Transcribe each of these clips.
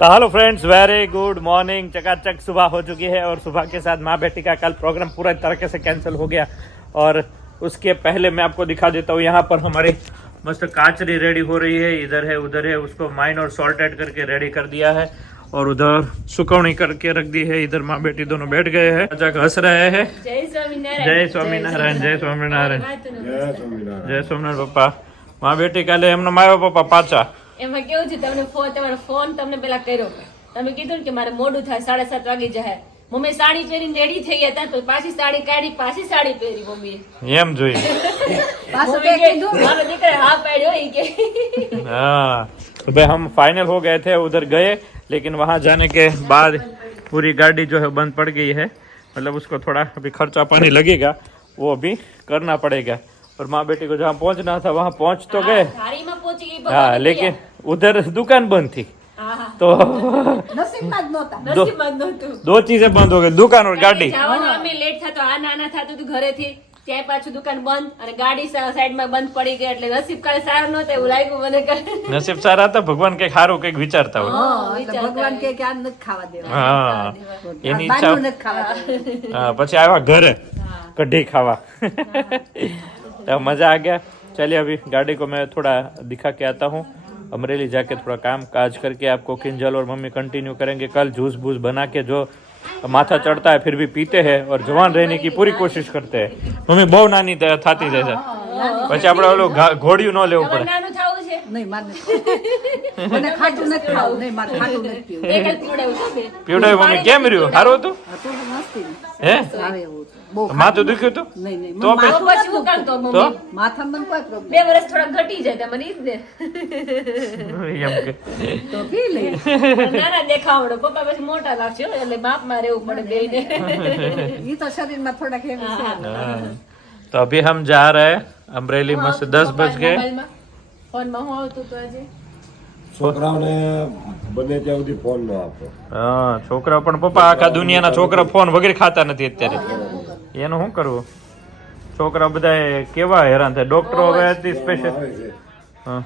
तो hello friends, very good morning. चकाचक सुबह हो चुकी है और सुबह के साथ माँ बेटी का कल प्रोग्राम पूरा तरीके से कैंसिल हो गया। और उसके पहले मैं आपको दिखा देता हूँ, यहाँ पर हमारी मस्त काचरी रेडी हो रही है। इधर है उधर है, उसको माइन और सॉल्टेड करके रेडी कर दिया है और उधर सुकवनी करके रख दी है। इधर माँ बेटी दोनों बैठ गए हैं, हंस रहे हैं। जय स्वामीनारायण, जय स्वामीनारायण, जय स्वामीनारायण, जय स्वामीनारायण। पप्पा माँ बेटी काले એમનો માયો પપ્પા પાછા એમાં કેવું છે, તમારો ફોન તમને પેલા કર્યો, તમે કીધું કે મારે મોડું થાય, 7:30 વાગી જાય. મમ્મી સાડી પહેરીને રેડી થઈ ગયા હતા, તો પાછી સાડી કાઢી, પાછી સાડી પહેરી મમ્મીએ એમ જોઈએ. પાછું કે કીધું મારો દીકરો હા પાડ્યો ઈ કે. हाँ, तो भाई हम फाइनल हो गए थे, उधर गए, लेकिन वहाँ जाने के बाद पूरी गाड़ी जो है बंद पड़ गई है। मतलब उसको थोड़ा अभी खर्चा पानी लगेगा, वो अभी करना पड़ेगा। और माँ बेटी को जहाँ पहुँचना था वहाँ पहुँच तो गए, हाँ, लेकिन उधर दुकान बंद थी, तो दो चीजें बंद हो गई, दुकान और गाड़ी. લેટ થતો, આ નાના થતું હતું ઘરેથી, ત્યાં પાછું દુકાન બંધ અને ગાડી સાઈડમાં બંધ પડી ગઈ. એટલે નસીબ કાલે સારું નહોતું એવું લાગ્યું મને. નસીબ સારા હતા, ભગવાન કઈક સારું કઈક વિચારતા હોય. ભગવાન કે આ નથી ખાવા દેવા, હા, એની ઈચ્છા. હા, પછી આવ્યા ઘરે કઢી ખાવા. तो मजा आ गया. चलिए अभी गाड़ी को मैं थोड़ा दिखा के आता हूँ. अमरेली जाके थोड़ा काम काज करके आपको किंजल और मम्मी कंटिन्यू करेंगे. कल जूस बूस बना के जो माथा चढ़ता है फिर भी पीते हैं और जवान रहने की पूरी कोशिश करते हैं. मम्मी બહુ નાની થતી જાય છે, પછી આપણે ઓલું ઘોડિયું ન લેવું પડે. નાનું થાવું છે નહીં, મારે મને ખાટું નથી ખાવું, નહીં મારે ખાટું નથી પીવું. એક જ પીવડાવ્યું છે. પીવડાવ્યું મમ્મી? કેમ રહ્યું? સારું હતું? હતું તો મસ્તી હે? આવે એવું છે. બહુ માથું દુખ્યું હતું? નહીં નહીં, તો તો પછી હું કામ તો મમ્મી માથામાં કોઈ પ્રોબ્લેમ 2 વર્ષ થોડા ઘટી જાય તમને ઈ જ ને. એમ કે તો પી લઈ. નાના દેખાવડો, પપ્પા પછી મોટા લાગશે હો, એટલે બાપમાં રહેવું પડે બેયને. ઈ તો શરીરમાં થોડા કેમ છે. हाँ, तो अभी हम जा रहे हैं अमरेली में से 10 बज गए. ફોનમાં હું આવતું તો આજે છોકરાઓને બને ત્યાં સુધી ફોન ન આપો. હા, છોકરા પણ પપ્પા આખા દુનિયાના છોકરા ફોન વગેરે ખાતા નથી અત્યારે. એનું શું કરવું? છોકરા બધા કેવા હેરાન થાય. ડોક્ટરો હવે હતી સ્પેશિયલ. હા,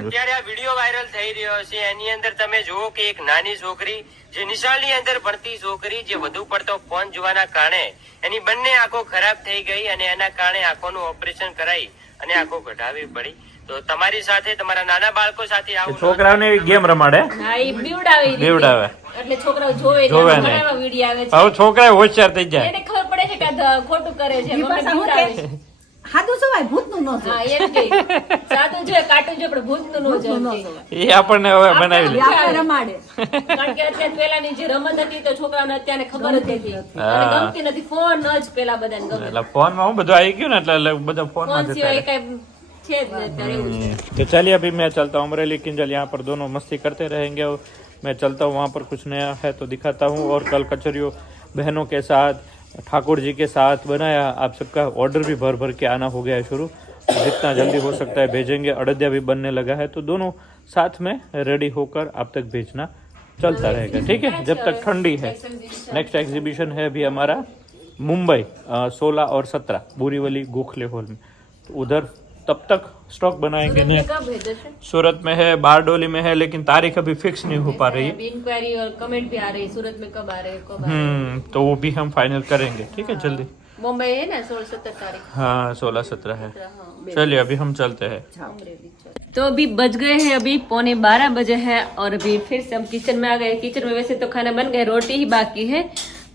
અત્યારે આ વિડીયો વાયરલ થઈ રહ્યો છે, એની અંદર તમે જુઓ કે એક નાની છોકરી જે નિશાળની અંદર ભણતી છોકરી જે વધુ પડતો ફોન જોવાના કારણે એની બંને આંખો ખરાબ થઈ ગઈ અને એના કારણે આંખોનું ઓપરેશન કરાઈ અને આંખો કઢાવવી પડી. તો તમારી સાથે તમારા નાના બાળકો સાથે આવું છોકરાઓને ગેમ રમાડે. હા, ઈ બીવડાવે એટલે છોકરાઓ જોવે ને ઘણા વિડિયો આવે છે. હવે છોકરા હોશિયાર થઈ જાય, એને ખબર પડે છે કે આ ખોટું કરે છે. મમ્મી બીવડાવે છે. હાદું સવાય ભૂતનું ન હા, એમ કે સાદું જોઈએ, કાટું જોઈએ, પણ ભૂતનું ન જોઈએ. એ આપણને હવે બનાવી લે. આપણે રમાડે. કારણ કે અત્યારે પેલાની જે રમત હતી તો છોકરાઓને અત્યારે ખબર જ નથી અને ગમતી નથી. ફોન જ પેલા બધાને ગમે. એટલે ફોનમાં હું બધું આવી ગયું ને, એટલે બધા ફોનમાં ફોન જતા સિવાય રહે. કઈ છે જ નહીં અત્યારે એવું છે. तो चलिए अभी मैं चलता हूँ अमरेली किंजल, यहाँ पर दोनों मस्ती करते रहेंगे. मैं चलता हूँ, वहाँ पर कुछ नया है तो दिखाता हूँ. और कल कचरियों बहनों के साथ, ठाकुर जी के साथ बनाया. आप सबका ऑर्डर भी भर भर के आना हो गया है शुरू. जितना जल्दी हो सकता है भेजेंगे. अड़दिया भी बनने लगा है, तो दोनों साथ में रेडी होकर आप तक भेजना चलता रहेगा. ठीक है, जब तक ठंडी है. नेक्स्ट एग्जीबिशन है अभी हमारा मुंबई 16 और 17 बोरीवली गोखले हॉल में. तो उधर तब तक स्टॉक बनाएंगे. नहीं, कब है जैसे सूरत में है, बारडोली में है, लेकिन तारीख अभी फिक्स नहीं हो पा रही है. अभी इंक्वायरी और कमेंट भी आ रही है सूरत में कब आ रहे हैं, कब आ रहे हैं. तो वो भी हम फाइनल करेंगे. ठीक है, जल्दी. मुंबई है ना 16-17 तारीख. हाँ, 16-17 है. हाँ, चलिए अभी हम चलते हैं. तो अभी बज गए हैं, अभी 11:15 बजे है और अभी फिर से हम किचन में आ गए. किचन में वैसे तो खाना बन गया, रोटी ही बाकी है.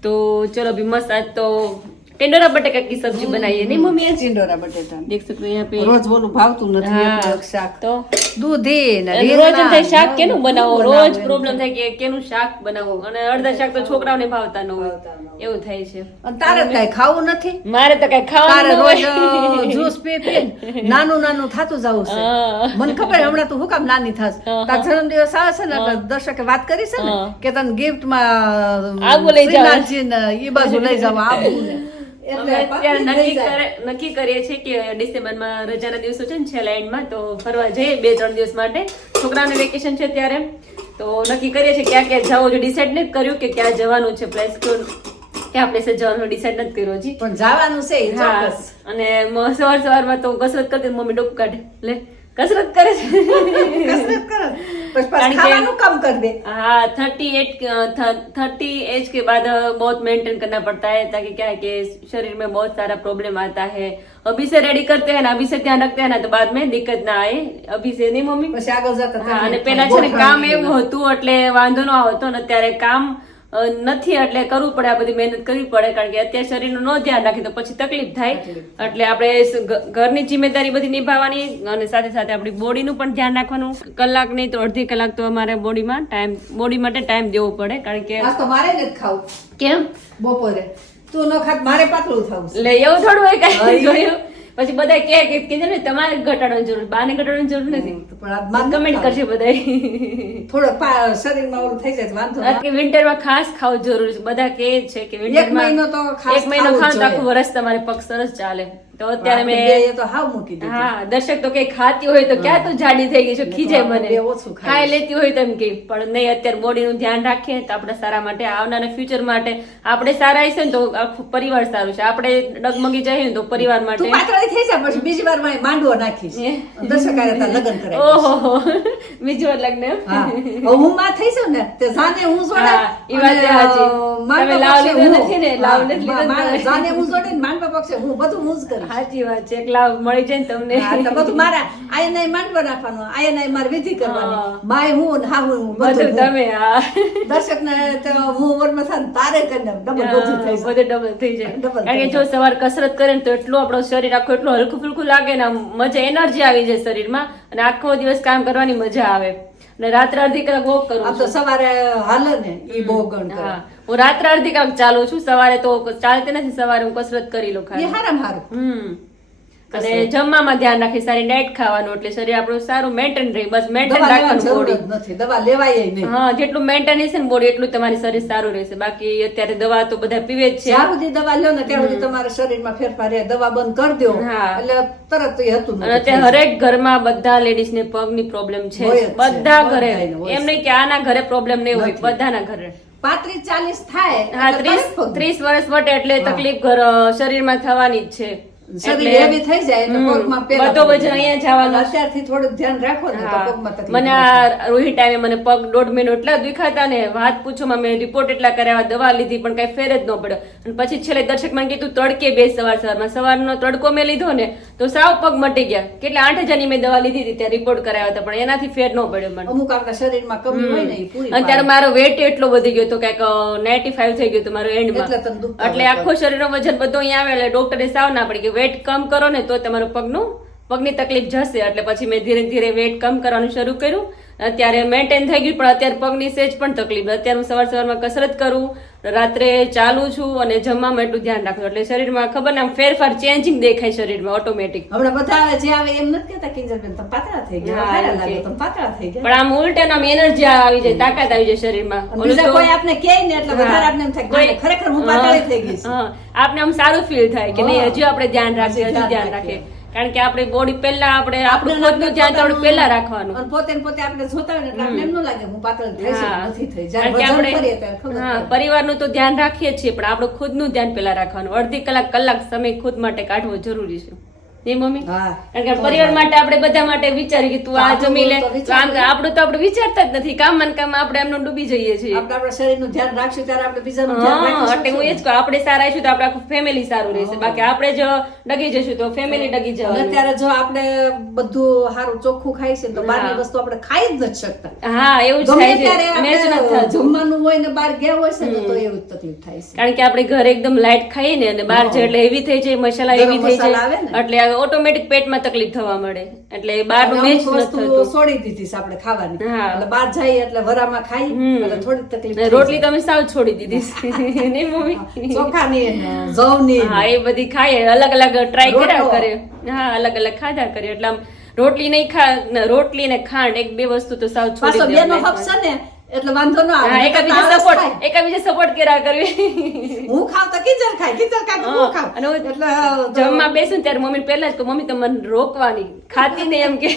तो चलो अभी मस्त आज तो टेंडोरा बटेका की सब्जी बनाई है, नहीं मम्मी? आज ચીંડોરા બટેટા देख सकते हो यहाँ पे. રોજ બોલું ભાવતું નથી હા. એટલે એક શાક તો દૂધી ને રોજ એમ રીંગણા થાય શાક કેનું ને બનાવો, બધું રોજ બનાવે. પ્રોબ્લેમ થાય કે કેનું શાક બનાવવું, અને અડધા શાક તો છોકરાઓને ભાવતા ન હોય એવું થાય છે. અને તારે કઈ ખાવું નથી, મારે તો કઈ તારે ખાવાનું ન રોજ હોય. જ્યુસ પી પી નાનું નાનું થાતું જવું છે. હા. મને ખબર હમણાં તું હું કામ નાની થાસ, તાર જન્મદિવસ આવે છે ને, દર્શકે વાત કરી છે ને હા. કે તને ગિફ્ટ માં આબુ લઈ જાવ. શ્રીનાથજી ને ઈ બાજુ લઈ જવા આબુ ને. અમે અત્યારે નક્કી કરીએ છીએ કે ડિસેમ્બરમાં રજાના દિવસો છે ને છેલ્લા એન્ડમાં તો ફરવા જઈએ 2-3 દિવસ માટે. છોકરાને વેકેશન છે ત્યારે તો નક્કી કરીએ છીએ ક્યાં ક્યાં જવું છે. ડિસાઈડ નથી કર્યું કે ક્યાં જવાનું છે, પ્લેસ ક્યાં પ્લેસે જવાનું ડિસાઈડ નથી કર્યું હજી. પણ જવાનું છે ઈ ચોક્કસ. અને સવાર સવારમાં તો કસરત કરતી મમ્મી ડોક કાઢે, લે કસરત કરે છે કસરત કરે પછી કારણ કે- ખાવાનું કામ कर दे। हाँ 30 एज के बाद बहुत मेंटेन करना पड़ता है, ताकि क्या है कि शरीर में बहुत सारा प्रॉब्लम आता है। अभी से रेडी करते हैं ना, अभी से ध्यान रखते हैं ना, तो बाद में दिक्कत ना आए, अभी से नहीं मम्मी। પછી આગળ જતા હા, અને તકલીફ પેલા થાય, છે ને કામ ગોઠવણી એવું હતું એટલે વાંધો ન આવતો, ને અત્યારે કામ નથી એટલે કરવું પડે, આ બધી મહેનત કરવી પડે, કારણ કે અત્યારે શરીરનું ન ધ્યાન રાખીએ તો પછી તકલીફ થાય, એટલે આપણે ઘરની જિમ્મેદારી બધી નિભાવવાની અને સાથે સાથે આપણી બોડીનું પણ ધ્યાન રાખવાનું। કલાક નહીં તો અડધી કલાક તો અમારે બોડી માટે ટાઈમ દેવો પડે, કારણ કે આજ તો મારે નથી ખાવું કેમ બપોરે, તું ન ખાત મારે પાતળું થવું છે। એટલે એવું થોડું હોય કઈ જોયું પછી બધા કે ને તમારે ઘટાડવાની જરૂર, બાને ઘટાડવાની જરૂર નથી, પણ આ માન નથી કમેન્ટ કરશે બધા। થોડોક શરીરમાં ઓલું થઈ જાય તો વાંધો ના આવે। વિન્ટરમાં ખાસ ખાવું જરૂરી છે, બધા કહે છે કે વિન્ટરમાં મહિનો તો ખાસ એક મહિનો ખાવું જ ખાવ તો જોઈએ। આખું વર્ષ તમારે પગ સરસ ચાલે। તો અત્યારે આપણે મેં બે એ તો હાવ મૂકી દીધું। હા દર્શક તો કઈ ખાતી હોય તો ક્યાં તું જાડી થઈ ગઈ છે, ખીજાય આપણે મને, બે ઓછું ખાઈએ ખાઈ લેતી હોય તો એમ કે, પણ નહીં, અત્યારે બોડીનું ધ્યાન રાખીએ તો આપણા સારા માટે, આવનારા ફ્યુચર માટે આપણે સારા હશે ને તો આખું પરિવાર સારું છે, આપણે ડગમગી જઈએ ને તો પરિવાર માટે તું પાતળી થઈ જા પછી બીજી વાર માં માંડવો નાખીશ દર્શક આરે તાર લગ્ન કરાય। ઓહો બીજું વાર લગ્ન એમ? હા હવે હું માં થઈ છું ને તે જાને હું જોડે હા, ઈ વાત અને, સાચી. માંડવા તમે લાવ પક્ષે લીધો હું. નથી ને, લાવ નથી લીધો હા, તમે. જાને હું જોડે ને માંડવા પક્ષે હું બધું હું જ કરીશ। સાચી વાત છે, એક લાવ મળી જાય ને તમને હા, તો બધું મારા આયને માંડવા નાખવાનો, આયને મારે વિધિ હા. કરવાની, માય હું ને હા હું બધું બધું તમે હા દર્શક ને તો હું વરમાં થાય ને તારે કરીને ડબલ બધું થઈ જાય। બધું ડબલ થઈ જાય, Double કારણ કે થઈ જો સવાર કસરત કરે ને તો એટલું આપણું શરીર આખું એટલું હલકું ફુલકું લાગે ને, આમ મજા એનર્જી આવી જાય શરીરમાં, અને આખો દિવસ કામ કરવાની મજા આવે। અને રાત્રે અડધી કલાક વોક કરું આમ તો છું। સવારે હાલે ને ઈ બહુ ગણ કરે હા હું રાત્રે અડધી કલાક ચાલુ છું, સવારે તો ચાલતી નથી, સવારે હું કસરત કરી લઉં એ ખાલી। હારામાં હારું। અને જમવામાં ધ્યાન રાખી, સારી ડાયટ ખાવાનું, એટલે શરીર આપણું સારું મેન્ટેન રહે, બસ મેન્ટેન દવા લેવાની રાખવાનું જરૂર બોડી। જ નથી, દવા લેવાય નહીં। હા જેટલું મેન્ટેન હશે ને બોડી એટલું તમારી શરીર સારું રહેશે, બાકી અત્યારે દવા તો બધા પીવે જ છે। જ્યાં સુધી દવા લ્યો ને ત્યાં સુધી તમારા શરીરમાં ફેરફાર રહે, દવા બંધ કરી દો હા। એટલે તરત એ હતું અને અત્યારે હરેક ઘરમાં બધા લેડીઝ ને પગની પ્રોબ્લેમ છે, હોય જ છે, બધા ઘરે, બધાયને હોય એમ નહીં કે આના ઘરે પ્રોબ્લેમ નહીં હોય, બધાના ઘરે। 35-40 થાય હા એટલે તરત પગ. 30 વર્ષ વટે એટલે તકલીફ શરીરમાં થવાની જ છે, શરીર heavy થઈ જાય એટલે પગમાં પેલા બધો વજન અહીંયા જવાનું। અને અત્યારથી થોડુંક ધ્યાન રાખો ને તો પગમાં તકલીફ મને આ રોહિત ટાઈમે મને પગ 1.5 મહિનો એટલા દુખાતા ને, વાત પૂછોમાં, મેં રિપોર્ટ એટલા કરાવ્યા, દવા લીધી, પણ કઈ ફેર જ ન પડ્યો। અને પછી છેલ્લે દર્શક મને કીધું તડકે બેસ સવારમાં, સવારનો તડકો મેં લીધો ને તો સાવ પગ મટી ગયા, કેટલા 8000 ની મેં દવા લીધી હતી, ત્યાં રિપોર્ટ કરાવ્યા હતા, પણ એનાથી ફેર ન પડ્યો મને। અમુક આપણા શરીરમાં કમી હોય ને એ પૂરી અને ત્યારે મારો વેટ એટલો વધી ગયો હતો, કઈક 95 થઈ ગયો હતો મારો એન્ડમાં, એટલે તને દુખતા એટલે આખો શરીરનો વજન બધો અહીંયા આવે, એટલે ડોક્ટરે સાવ ના પડી કે વેટ કમ કરો ને તો તમારું પગની તકલીફ જશે। એટલે પછી મેં ધીરે ધીરે વેટ કમ કરવાનું શરૂ કર્યું, અત્યારે મેન્ટેન થઈ ગયું, પણ અત્યારે પગની સેજ પણ તકલીફ। અત્યારે હું સવારમાં કસરત કરું, રાત્રે ચાલુ છું, અને જમવામાં એટલું ધ્યાન રાખું, એટલે શરીરમાં ખબર ને આમ ફેરફાર ચેન્જિંગ દેખાય શરીરમાં ઓટોમેટિક। હમણાં બધા જે આવે એમ નથી કેતા કિંજલબેન તમે પાતળા થઈ ગયા, હા, હારા એમ લાગે, કે. તમે પાતળા થઈ ગયા। પણ આમ ઉલટાનું આમ એનર્જી આવી જાય, તાકાત આવી જાય શરીરમાં। અને ઓલું બીજા તો- કોઈ આપને કહે ને એટલે વધારે આપને એમ થાય કે કોઈ- ના, ખરેખર હું પાતળી થઈ ગઈ છું। હા, આપને આમ સારું ફીલ થાય કે નહીં, હા. હજુ આપણે ધ્યાન રાખીએ, હજી હજુ ધ્યાન ધ્યાન રાખીએ. રાખીએ, કારણ કે આપણી બોડી પહેલા આપણે આપણું આપણે ખુદનું ધ્યાન તો આપણે પહેલા રાખવાનું। અને પોતે ને પોતે આપણે જોતા હોય ને એટલે આપણે એમ ન લાગે હું પાતળી થઈ છું, હા. નથી થઈ। કારણ જ્યારે કે વજન કરીએ આપણે ત્યારે ખબર હા પડે। પરિવારનું તો ધ્યાન રાખીએ જ છીએ, પણ આપણું ખુદનું ધ્યાન પહેલા રાખવાનું, અડધી કલાક સમય ખુદ માટે કાઢવો જરૂરી છે, નહીં મમ્મી? હા. કારણ કે પરિવાર માટે આપણે બધા માટે વિચારીએ કે તું આ આપણું જમી લે, તો તો આમ વિચારીએ. આપણું તો આપણે વિચારતા જ નથી, કામમાં ને કામમાં આપણે એમનું ડૂબી જઈએ છીએ। આપણે આપણા શરીરનું ધ્યાન રાખશું ત્યારે આપણે બીજાનું ધ્યાન હા, રાખી એટલે હું એ જ કહું, આપણે સારા રહીશું તો આપણે આખું ફેમિલી સારું રહેશે, બાકી આપણે જો ડગી જશું તો ફેમિલી ડગી અને જવાનું। અત્યારે જો આપણે બધું સારું ચોખ્ખું ખાઈ છે તો બહારની હા. વસ્તુ આપણે ખાઈ જ નથી શકતા। હા એવું જ ગમે થાય ત્યારે છે, મેચ નથી આપણે થતું। જમવાનું હોય ને બહાર ગયા હોય છે ને તો એવું જ તકલીફ થાય છે। કારણ કે આપણે ઘરે એકદમ લાઈટ ખાઈએ ને, અને બહાર જે એટલે હેવી થઈ જાય, મસાલા ગરમ હેવી થઈ મસાલા આવે જાય, ને. એટલે ઓટોમેટિક પેટમાં તકલીફ થવા મળે, એટલે બહારનું અને મેચ અમુક નથી વસ્તુ થતું। છોડી દીધી છે આપણે ખાવાની। હા. એટલે બહાર જઈએ એટલે વરામાં ખાઈ એટલે થોડી તકલીફ ને થઈ રોટલી જાય। તમે સાવ છોડી દીધી છે, નહીં મમ્મી? ચોખાની ને જવની હા એ બધી ખાઈએ, અલગ અલગ ટ્રાય રોટલો. કર્યા કરે, હા અલગ અલગ ખાધા કરે, એટલે આમ રોટલી નહીં રોટલી ને ખાંડ એક બે વસ્તુ તો સાવ છોડી પાછો બેનો દેવાની। હક છે ને એટલે વાંધો ન આવે. હા, નહીંતર આળસ થાય. એકાબીજા સપોર્ટ કર્યા કરવી. હું ખાવ તો કિચન ખાય હું ખાવ. અને હું એટલે જમવા બેસું ને ત્યારે મમ્મી પહેલા જ કહું, મમ્મી તમે મને રોકવાની ખાતી નહીં એમ કે.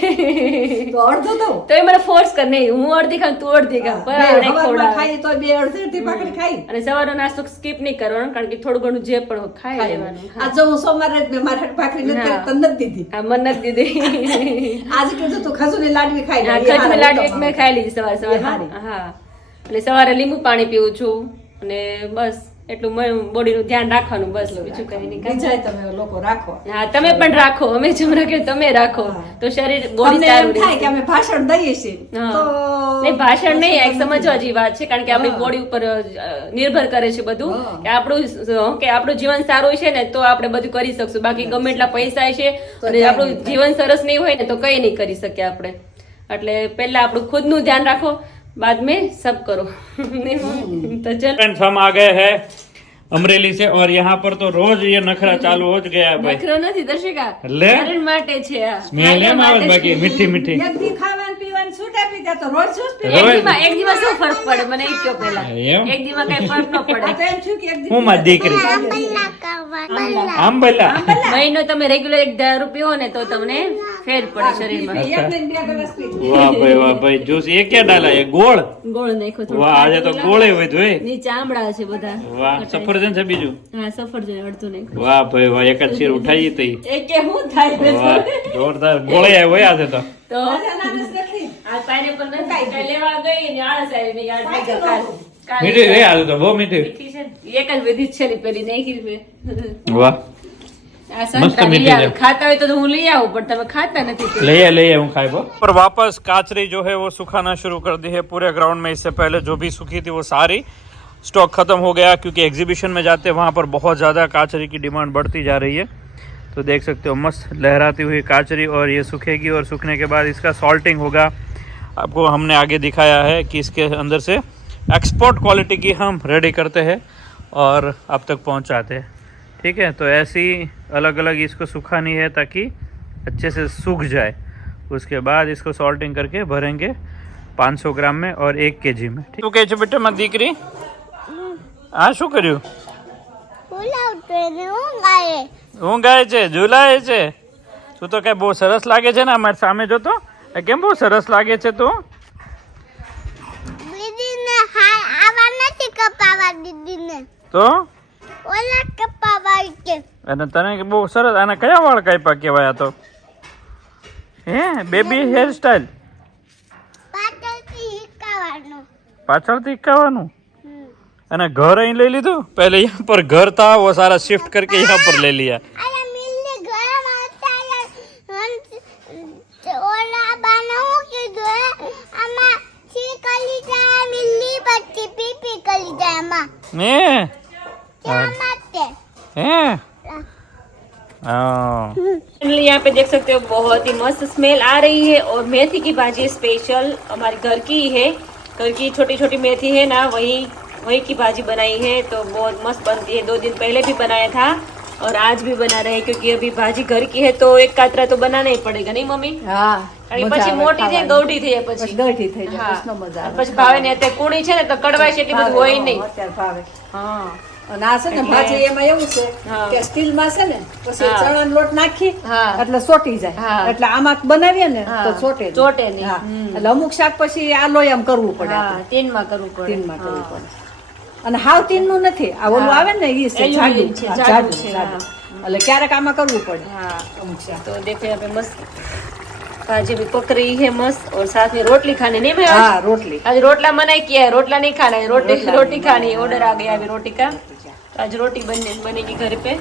તો અડધો દઉં. તો એ મને ફોર્સ કર, નહીં હું અડધી ખાઉં તું અડધી ખા, બે બરાબર નહીં હવારમાં ખવડાવે. ખાઈએ તો બે અડધી ભાખરી ખાઈ. અને સવારનો નાસ્તો સ્કીપ નહીં કરવાનો, કારણ કે થોડું ઘણું જે પણ ખાઈ લેવાનું. આ જો હું સોમવારે જ મેં મારી ભાખરી નથી કરી, તને નથી દીધી. હા, મને નથી દીધી. આજે કીધું તું ખજૂરની લાડવી ખાઈ લે. હા, ખજૂરની લાડુ એક મેં ખાઈ લીધી સવારમાં. હા, એટલે સવારે લીંબુ પાણી પીવું છું અને બસ એટલું બોડીનું ધ્યાન રાખવાનું, બસ બીજું કઈ નહીં. બીજા તમે લોકો રાખો. હા, તમે પણ રાખો, અમે જેમ રાખ્યું તમે રાખો, તો શરીર બોડી અમને સારું એમ થાય કે રહેશે. અમે ભાષણ દઈએ છીએ હા. તો નહીં, ભાષણ નહીં, એક સમજવા જેવી વાત છે, કારણ કે આપણી બોડી ઉપર નિર્ભર કરે છે બધું. કે આપણું જીવન સારું છે ને તો આપણે બધું કરી શકશું, બાકી ગમે એટલા પૈસા છે અને આપણું જીવન સરસ નહીં હોય ને તો કઈ નહીં કરી શકીએ આપણે. એટલે પહેલા આપણું ખુદનું ધ્યાન રાખો, बाद में सब करो. तो चल फ्रेंड्स, हम आ गए हैं अमरेली से और यहाँ पर तो रोज ये नखरा चालू हो જ ગયા ભાઈ. નખરો નથી દર્શિકા, લે. શરીર માટે છે આ. સ્મેલ એમ આવે છે બાકી મીઠી મીઠી. એક દી ખાવાનું પીવાનું છૂટ આપી દે તો રોજ જ્યુસ પી. એક દિવસ શું ફરક પડે મને એ કહો પહેલા. એમ? એક દિવસ કઈ ફરક ન આ પડે. તો એમ થયું કે એક દી હું મારી દીકરી આંબલા. મહિનો તમે રેગ્યુલર 1000 રૂપિયા ને તો તમને ફેર પડે શરીરમાં. એક ને બે ગ્લાસ પી. વાહ ભાઈ જ્યુસ એ ક્યાં ડાલા એ ગોળ. ગોળ નાખો થોડું. વાહ આજે તો ગોળે વધ્યું એ. નીચે આમળા છે બધા. વાહ સફરજન છે બીજું. હા, સફરજન અડધું નાખો. વાહ ભાઈ વાહ એક જ શેર ઉઠાઈ તઈ. એ કે હું થાય વાહ જોરદાર ગોળે આવ્યો આજે તો. તો અનાનસ નથી. આ પાઇનેપલ નથી કઈ લેવા ગઈ ને આળસ આવી મેં યાર કાલ કાલ મીઠી રે આજે તો બહુ મીઠી. મીઠી છે ને? એક જ વિધિ છે ને પેલી નાખી મેં. વાહ આ સંતરા મીઠી લઈ આવો. છે. ખાતા હોય તો હું લઈ આવું પણ તમે ખાતા નથી. ले हूँ खाए वो पर वापस काचरी जो है वो सुखाना शुरू कर दी है पूरे ग्राउंड में. इससे पहले जो भी सूखी थी वो सारी स्टॉक खत्म हो गया क्योंकि एग्जीबिशन में जाते हैं वहाँ पर बहुत ज़्यादा काचरी की डिमांड बढ़ती जा रही है. तो देख सकते हो मस्त लहराती हुई काचरी और ये सूखेगी और सूखने के बाद इसका सॉल्टिंग होगा. आपको हमने आगे दिखाया है कि इसके अंदर से एक्सपोर्ट क्वालिटी की हम रेडी करते हैं और आप तक पहुँचाते हैं. ठीक है, तो ऐसी अलग अलग इसको सुखानी है ताकि अच्छे से सूख जाए. उसके बाद इसको सॉल्टिंग करके भरेंगे 500 ग्राम में और 1 kg में. તું કહે છે બેટા મારી દીકરી આ શું કર્યું? ઊંઘ આવે છે, ઝૂલાય છે. તું તો કઈ બહુ સરસ લાગે છે ને અમારી સામે જોતો. કેમ બહુ સરસ લાગે છે તું? તો અને તને બહુ સરસ. આને કયા વાળ કાપ્યા કહેવાય? તો હે બેબી હેર સ્ટાઈલ પાછળથી ખાવાનું. અને ઘર અહીં લઈ લીધું. पहले यहाँ पर घर था वो सारा शिफ्ट करके यहाँ पर ले लिया. यहाँ पे देख सकते हो बहुत ही मस्त स्मेल आ रही है और मेथी की भाजी स्पेशल हमारे घर की ही है. घर की छोटी छोटी मेथी है ना, वही की भाजी बनाई है तो बहुत मस्त बनती है. 2 दिन पहले भी बनाया था और आज भी बना रहे हैं क्योंकि अभी भाजी घर की है तो एक कातरा तो बनाना ही पड़ेगा नहीं मम्मी? હા કારણ કે પછી મોટી થઈ ગૌઠી થઈ જાય પછી. ગઠી થઈ જાય હા. કૃષ્ણ મજા આવે. પછી ભાવે ને અત્યારે કુણી છે ને તો કડવાશ એટલી બધું હોય નહીં. અત્યારે ભાવે. હા અને આ છે ને ભાજી એમાં એવું છે હા. કે સ્ટીલ માં છે ને પછી હા. ચણાનો લોટ નાખી હા. એટલે સોટી જાય. હા. એટલે આમાં બનાવીએ ને હા. તો ચોટે નહીં. ચોટે નહીં. હા. એટલે અમુક શાક પછી આ લોયામ કરવું પડે હા આપણે. તીનમાં કરવું પડે. તીનમાં કરવું હા. પડે. અને હાવ તીનનું નથી. આ ઓલું હા. આવે ને ઈ છે એલ્યુમિનિયમ જાડું. છે, હા, જાડું જાડું, છે, જાડું. એટલે ક્યારેક આમાં કરવું પડે हाँ અમુક શાક. तो देखो यहाँ पे मस्त भाजी भी पक रही है मस्त और साथ में रोटली खाने नहीं मैं હા રોટલી आज रोटला मना किया है, रोटला नहीं खाना है, रोटी रोटी खानी है. ऑर्डर आ गया अभी रोटी का. तो आज रोटी बनेगी घर पे.